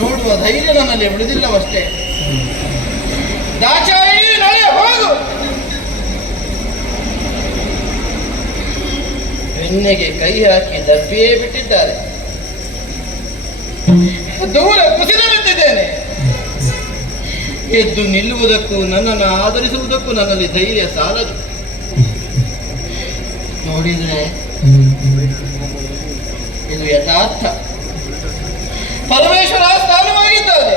ನೋಡುವ ಧೈರ್ಯ ನನ್ನಲ್ಲಿ ಉಳಿದಿಲ್ಲವಷ್ಟೇ. ದಾಚಾಯಿ ನಡೆ ಹೋಗು. ಬೆನ್ನಿಗೆ ಕೈ ಹಾಕಿ ದಬ್ಬಿಯೇ ಬಿಟ್ಟಿದ್ದಾರೆ. ದೂರ ಕುಸಿದು ನಿಂತಿದ್ದೇನೆ. ಎದ್ದು ನಿಲ್ಲುವುದಕ್ಕೂ ನನ್ನನ್ನು ಆಧರಿಸುವುದಕ್ಕೂ ನನ್ನಲ್ಲಿ ಧೈರ್ಯ ಸಾಲದು. ನೋಡಿದ್ರೆ ಇದು ಯಥಾರ್ಥ. ಪರಮೇಶ್ವರ ಸ್ಥಾನವಾಗಿದ್ದಾನೆ.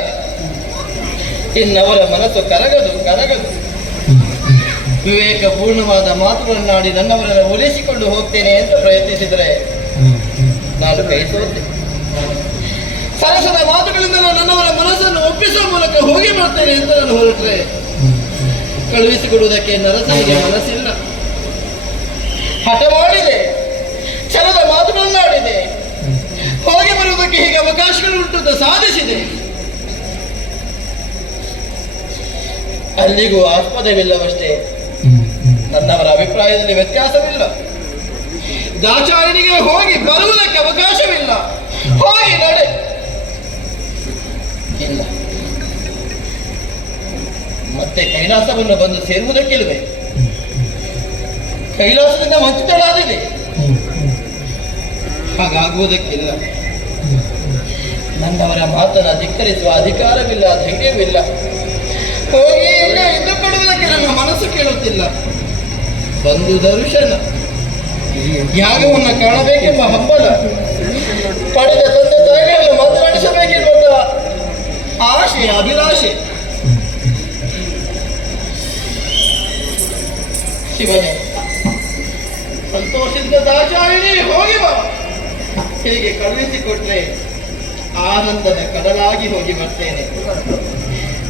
ಇನ್ನವರ ಮನಸ್ಸು ಕರಗದು. ವಿವೇಕಪೂರ್ಣವಾದ ಮಾತುಗಳನ್ನಾಡಿ ನನ್ನವರನ್ನು ಒಲಿಸಿಕೊಂಡು ಹೋಗ್ತೇನೆ ಅಂತ ಪ್ರಯತ್ನಿಸಿದರೆ ನಾನು ಕೈ ಸೋತೆ. ಸರಸದ ಮಾತುಗಳಿಂದ ನನ್ನವರ ಮನಸ್ಸನ್ನು ಒಪ್ಪಿಸುವ ಮೂಲಕ ಹೋಗಿ ಬರ್ತೇನೆ ಅಂತ ನಾನು ಹೊರಟ್ರೆ ಕಳುಹಿಸಿಕೊಡುವುದಕ್ಕೆ ನರಸನಿಗೆ ಮನಸ್ಸಿಲ್ಲ. ಹಠ ಮಾಡಿದೆ, ಛಲದ ಮಾತುಗಳನ್ನಾಡಿದೆ. ಹೋಗಿ ಬರುವುದಕ್ಕೆ ಹೀಗೆ ಅವಕಾಶಗಳು ಉಂಟು ಸಾಧಿಸಿದೆ. ಅಲ್ಲಿಗೂ ಆಸ್ಪದವಿಲ್ಲವಷ್ಟೇ. ನನ್ನವರ ಅಭಿಪ್ರಾಯದಲ್ಲಿ ವ್ಯತ್ಯಾಸವಿಲ್ಲ. ದಾಚಾಯಣಿಗೆ ಹೋಗಿ ಬರುವುದಕ್ಕೆ ಅವಕಾಶವಿಲ್ಲ. ಹೋಗಿ ನಡೆ. ಇಲ್ಲ, ಮತ್ತೆ ಕೈಲಾಸವನ್ನು ಬಂದು ಸೇರುವುದಕ್ಕಿಲ್ವೇ? ಕೈಲಾಸದಿಂದ ವಂಚಿತಳಾದಿದೆ. ಹಾಗಾಗುವುದಕ್ಕಿಲ್ಲ. ನನ್ನವರ ಮಾತನ್ನು ಧಿಕ್ಕರಿಸುವ ಅಧಿಕಾರವಿಲ್ಲ, ಧೈರ್ಯವಿಲ್ಲ. ಹೋಗಿ ಇಲ್ಲ ಎಂದು ಕೊಡುವುದಕ್ಕೆ ನನ್ನ ಮನಸ್ಸು ಕೇಳುತ್ತಿಲ್ಲ. ಬಂದು ದರ್ಶನ ಯಾಗವನ್ನು ಕಾಣಬೇಕೆಂಬ ಹಂಬಲ, ಪಡೆದ ತಂದೆ ತಾಯಿಗಳನ್ನು ಮಾತನಾಡಿಸಬೇಕೆಂಬ ಆಶೆ, ಅಭಿಲಾಷೆ. ಶಿವನೇ, ಸಂತೋಷದಿಂದ ದಾಚಾಯಿಣಿ ಹೋಗಿ ಬಾ. ಹೀಗೆ ಕಳುಹಿಸಿಕೊಟ್ರೆ ಆನಂದದ ಕಡಲಾಗಿ ಹೋಗಿ ಬರ್ತೇನೆ.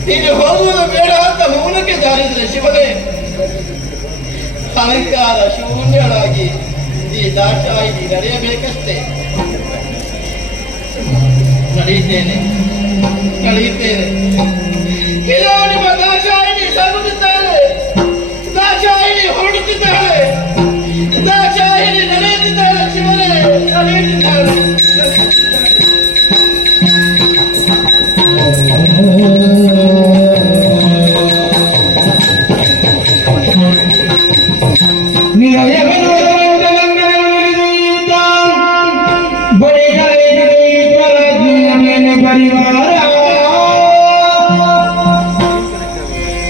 ನೀನು ಹೋಗುವುದು ಬೇಡ ಅಂತ ಮೌನಕ್ಕೆ ಜಾರಿದ್ರೆ ಶಿವನೇ, ಅಲಂಕಾರ ಶೂನ್ಯಳಾಗಿ ಈ ದಾಚಾಯಿಣಿ ನಡೆಯಬೇಕಷ್ಟೇ. ನಡೆಯುತ್ತೇನೆ. ಇದೋ ನಿಮ್ಮ ದಾಚಾಯಿಣಿ ಸಾಗುತ್ತಿದ್ದಾಳೆ. ದಾಚಾಯಿಣಿ ಹೊರಡುತ್ತಿದ್ದಾಳೆ. ದಾಚಾಯಿಣಿ ನಡೆಯುತ್ತಿದ್ದಾಳೆ. ಶಿವನೇ, ನಡೆಯುತ್ತಿದ್ದಾಳೆ.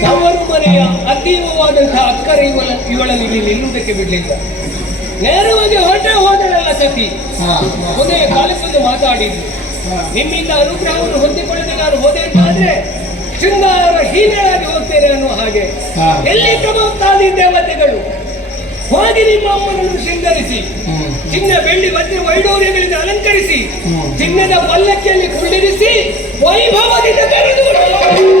ತವರು ಮನೆಯ ಅತೀವವಾದಂತಹ ಅಕ್ಕರೆ ಇವಳಲ್ಲಿ ನಿಲ್ಲುವುದಕ್ಕೆ ಬಿಡಲಿಲ್ಲ. ನೇರವಾಗಿ ಹೊರಟೆ ಹೋದಳೆಲ್ಲ ಸತಿ ಕೊನೆಯ ಕಾಲಕ್ಕೊಂದು ಮಾತಾಡಿದ್ರು. ನಿಮ್ಮಿಂದ ಅನುಗ್ರಹವನ್ನು ಹೊಂದಿಕೊಳ್ಳದೆ ನಾನು ಹೋದೆ ಅಂತಾದ್ರೆ ಶೃಂಗಾರ ಹೀನರಾಗಿ ಹೋಗ್ತೇನೆ ಅನ್ನುವ ಹಾಗೆ. ಎಲ್ಲಿ ಪ್ರಭುತ್ತಾದಿ ದೇವತೆಗಳು ಹೋಗಿ ನಿಮ್ಮ ಅಮ್ಮನನ್ನು ಶೃಂಗರಿಸಿ, ಚಿನ್ನ ಬೆಳ್ಳಿ ವಜ್ರ ವೈಡೂರ್ಯಗಳಿಂದ ಅಲಂಕರಿಸಿ, ಚಿನ್ನದ ಪಲ್ಲಕ್ಕಿಯಲ್ಲಿ ಕುಳ್ಳಿರಿಸಿ ವೈಭವದಿಂದ ಕರೆದುಕೊಂಡು